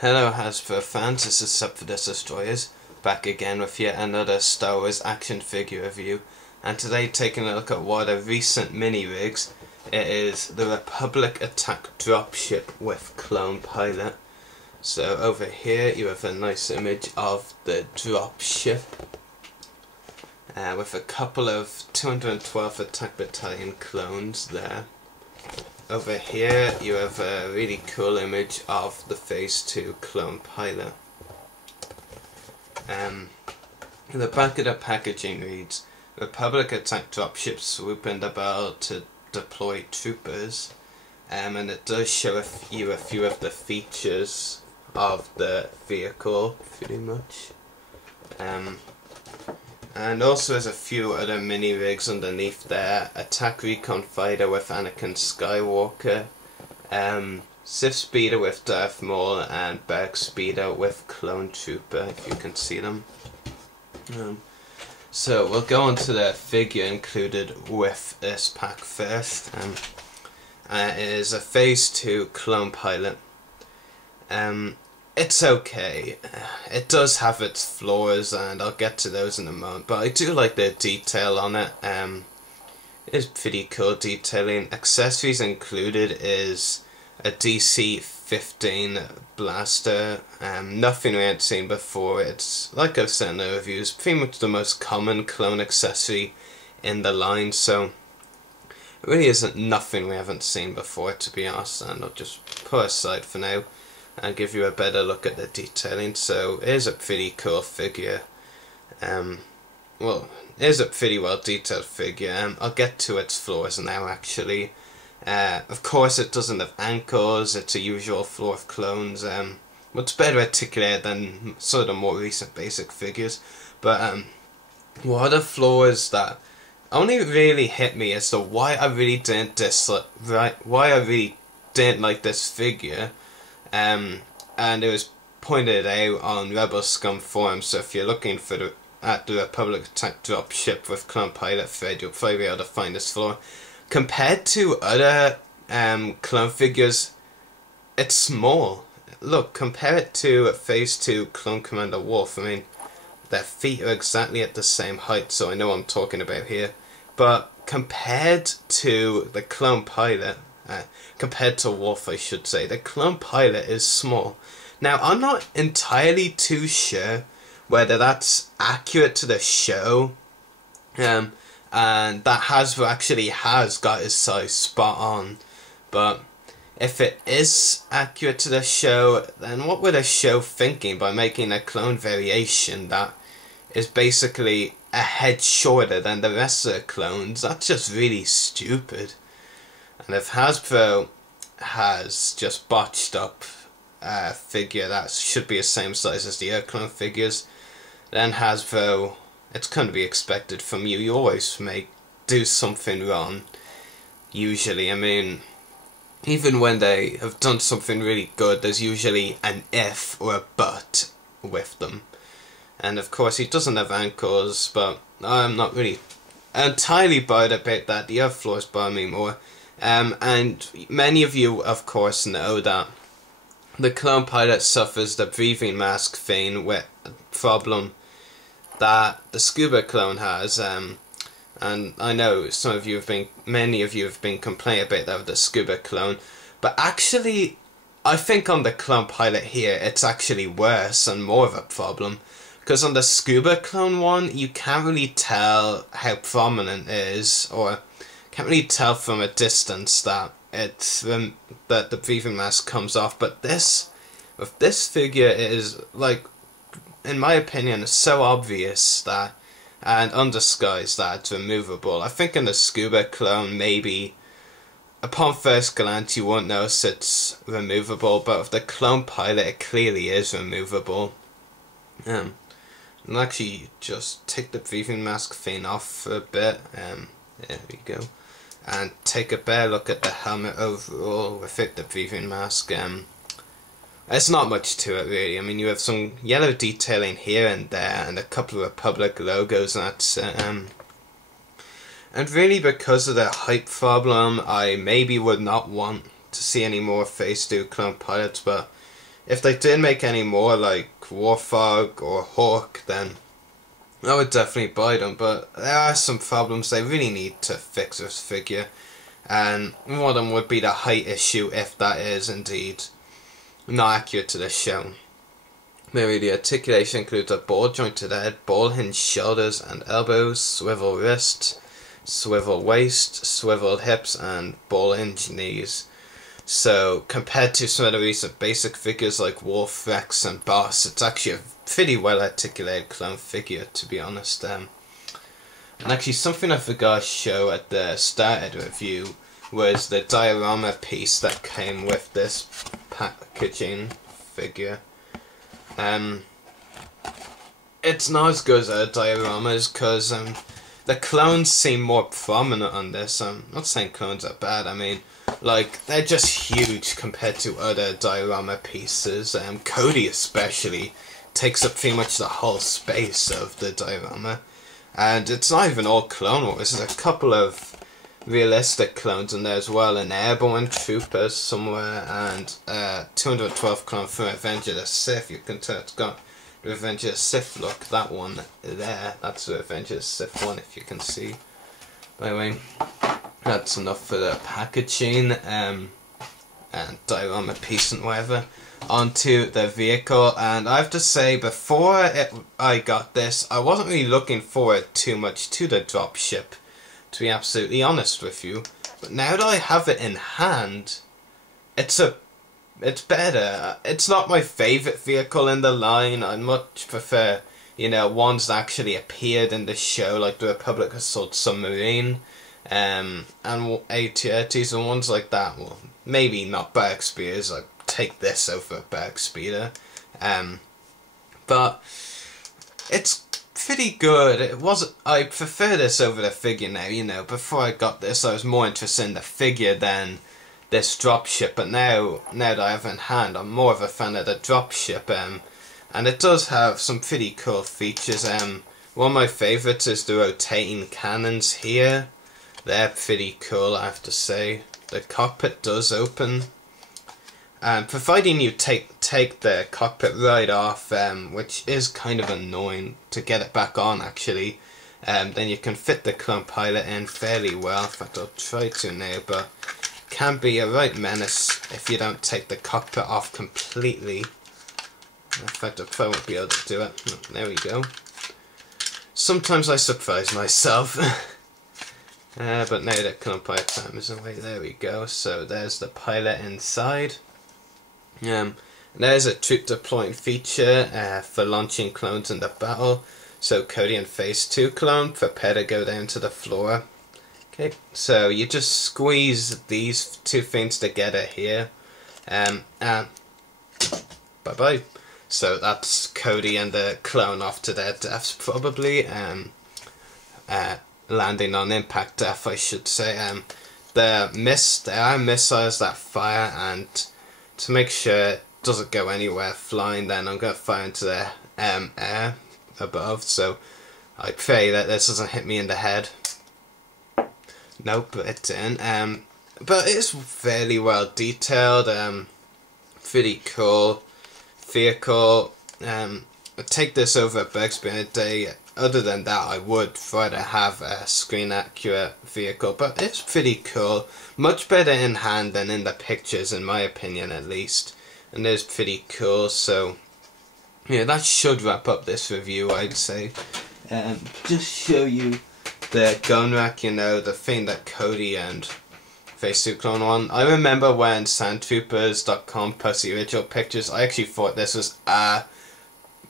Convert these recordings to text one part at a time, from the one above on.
Hello Hasbro fans, this is Sub for the Destroyers, back again with yet another Star Wars action figure review, and today taking a look at one of the recent mini-rigs. It is the Republic Attack Dropship with Clone Pilot. So over here you have a nice image of the Dropship with a couple of 212th Attack Battalion clones there. Over here you have a really cool image of the Phase 2 Clone Pilot. The back of the packaging reads, Republic Attack Dropship swooping about to deploy troopers, and it does show you a few of the features of the vehicle, pretty much. And also there's a few other mini rigs underneath there. Attack Recon Fighter with Anakin Skywalker, Sith Speeder with Darth Maul, and Berg Speeder with Clone Trooper, if you can see them. So we'll go on to the figure included with this pack first. It is a Phase 2 Clone Pilot. It's okay. It does have its flaws, and I'll get to those in a moment, but I do like the detail on it. It is pretty cool detailing. Accessories included is a DC-15 blaster. Nothing we hadn't seen before. It's, like I've said in the reviews, pretty much the most common clone accessory in the line, so it really isn't nothing we haven't seen before, to be honest, and I'll just put aside for now and give you a better look at the detailing. So it is a pretty cool figure. Well, it is a pretty well detailed figure. I'll get to its flaws now actually. Of course it doesn't have ankles, it's a usual flaw of clones. It's better articulated than sort of more recent basic figures. But what are the flaws that only really hit me as to why I really didn't like this figure. And it was pointed out on Rebel Scum forums, so if you're looking for at the Republic Attack Dropship with Clone Pilot thread, you'll probably be able to find this flaw. Compared to other clone figures, it's small. Look, compare it to a Phase 2 Clone Commander Wolf. I mean, their feet are exactly at the same height, so I know what I'm talking about here. But compared to the Clone Pilot, compared to Wolf I should say, the Clone Pilot is small. Now I'm not entirely too sure whether that's accurate to the show, and that Hasbro actually has got his size spot on, but if it is accurate to the show, then what were the show thinking by making a clone variation that is basically a head shorter than the rest of the clones? That's just really stupid. And if Hasbro has just botched up a figure that should be the same size as the other clone figures, then Hasbro, it's going to be expected from you. You always do something wrong, usually. I mean, even when they have done something really good, there's usually an if or a but with them. And of course he doesn't have ankles, but I'm not really entirely bothered about that. The other flaws bother me more. And many of you of course know that the Clone Pilot suffers the breathing mask thing with problem that the Scuba clone has, and I know many of you have been complaining about that with the Scuba clone, but actually I think on the Clone Pilot here it's actually worse and more of a problem, because on the Scuba clone one you can't really tell how prominent it is, or can't really tell from a distance that that the breathing mask comes off. But with this figure, it is, like, in my opinion, it's so obvious that, and undisguised, that it's removable. I think in the Scuba clone, maybe upon first glance you won't notice it's removable, but with the Clone Pilot it clearly is removable. And actually just take the breathing mask thing off for a bit. There we go. And take a better look at the helmet overall without the breathing mask. It's not much to it really. I mean, you have some yellow detailing here and there, and a couple of Republic logos, and that's it. And really, because of the height problem, I maybe would not want to see any more Phase 2 Clone Pilots, but if they did make any more like Warthog or Hawk, then I would definitely buy them, but there are some problems they really need to fix this figure, and one of them would be the height issue, if that is indeed not accurate to the show. Maybe the articulation includes a ball jointed head, ball hinged shoulders and elbows, swivel wrist, swivel waist, swiveled hips, and ball hinged knees. So compared to some of the recent basic figures like Wolf, Rex and Boss, it's actually a pretty well articulated clone figure, to be honest. And actually something I forgot to show at the start of the review was the diorama piece that came with this packaging figure. It's not as good as other dioramas because the clones seem more prominent on this. I'm not saying clones are bad, I mean, like, they're just huge compared to other diorama pieces. Cody especially takes up pretty much the whole space of the diorama. And it's not even all Clone Wars, there's a couple of realistic clones in there as well, an Airborne Trooper somewhere, and 212 clone from Revenge of the Sith. You can tell it's got the Revenge of the Sith look, that one there, that's the Revenge of the Sith one, if you can see. By the way, that's enough for the packaging and diorama piece and whatever. Onto the vehicle, and I have to say, before I got this, I wasn't really looking forward too much to the Dropship, to be absolutely honest with you. But now that I have it in hand, it's better. It's not my favourite vehicle in the line. I much prefer, you know, ones that actually appeared in the show, like the Republic Assault Submarine, and AT-ATs and ones like that. Well, maybe not Berg Spears. I'd take this over Berg Speeder. But it's pretty good. I prefer this over the figure now, you know. Before I got this, I was more interested in the figure than this Dropship, but now that I have it in hand, I'm more of a fan of the Dropship, and it does have some pretty cool features. One of my favourites is the rotating cannons here. They're pretty cool, I have to say. The cockpit does open, providing you take the cockpit right off, which is kind of annoying to get it back on actually. Then you can fit the clone pilot in fairly well. In fact, I'll try to now, but can be a right menace if you don't take the cockpit off completely. In fact, I probably won't be able to do it. Oh, there we go. Sometimes I surprise myself. But now the clone pilot time is away. There we go. So there's the pilot inside. There's a troop deploying feature for launching clones in the battle. So Cody and Phase 2 clone prepare to go down to the floor. Okay, so you just squeeze these two things together here, and bye bye. So that's Cody and the clone off to their deaths probably, landing on impact death, I should say. There are missiles that fire, and to make sure it doesn't go anywhere flying, then I'm going to fire into the air above. So I pray that this doesn't hit me in the head. Nope, it didn't. But it's fairly well detailed. Pretty cool vehicle. I'd take this over at Bergsby in a day. Other than that, I would rather have a screen accurate vehicle, but it's pretty cool. Much better in hand than in the pictures, in my opinion at least. And it's pretty cool, so yeah, that should wrap up this review, I'd say. Just show you the gun rack, you know, the thing that Cody and Phase 2 Clone on. I remember when Sandtroopers.com posted the original pictures, I actually thought this was a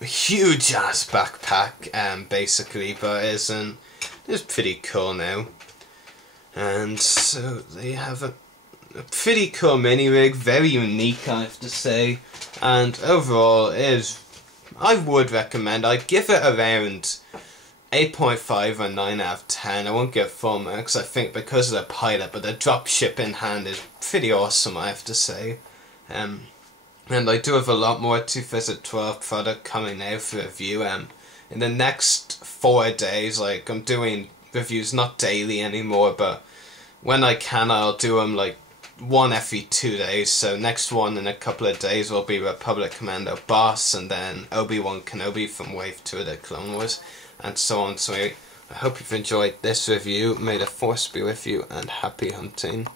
huge ass backpack, basically, but it isn't. It's pretty cool now. And so they have a pretty cool mini rig, very unique, I have to say. And overall, I would recommend. I'd give it around 8.5 or 9 out of 10. I won't give full marks, I think, because of the pilot, but the Dropship in hand is pretty awesome, I have to say. And I do have a lot more 2012 product coming out for review. In the next 4 days, like, I'm doing reviews not daily anymore, but when I can, I'll do them like one every 2 days. So next one in a couple of days will be Republic Commando Boss, and then Obi-Wan Kenobi from Wave 2 of the Clone Wars, and so on. So I hope you've enjoyed this review. May the Force be with you, and happy hunting.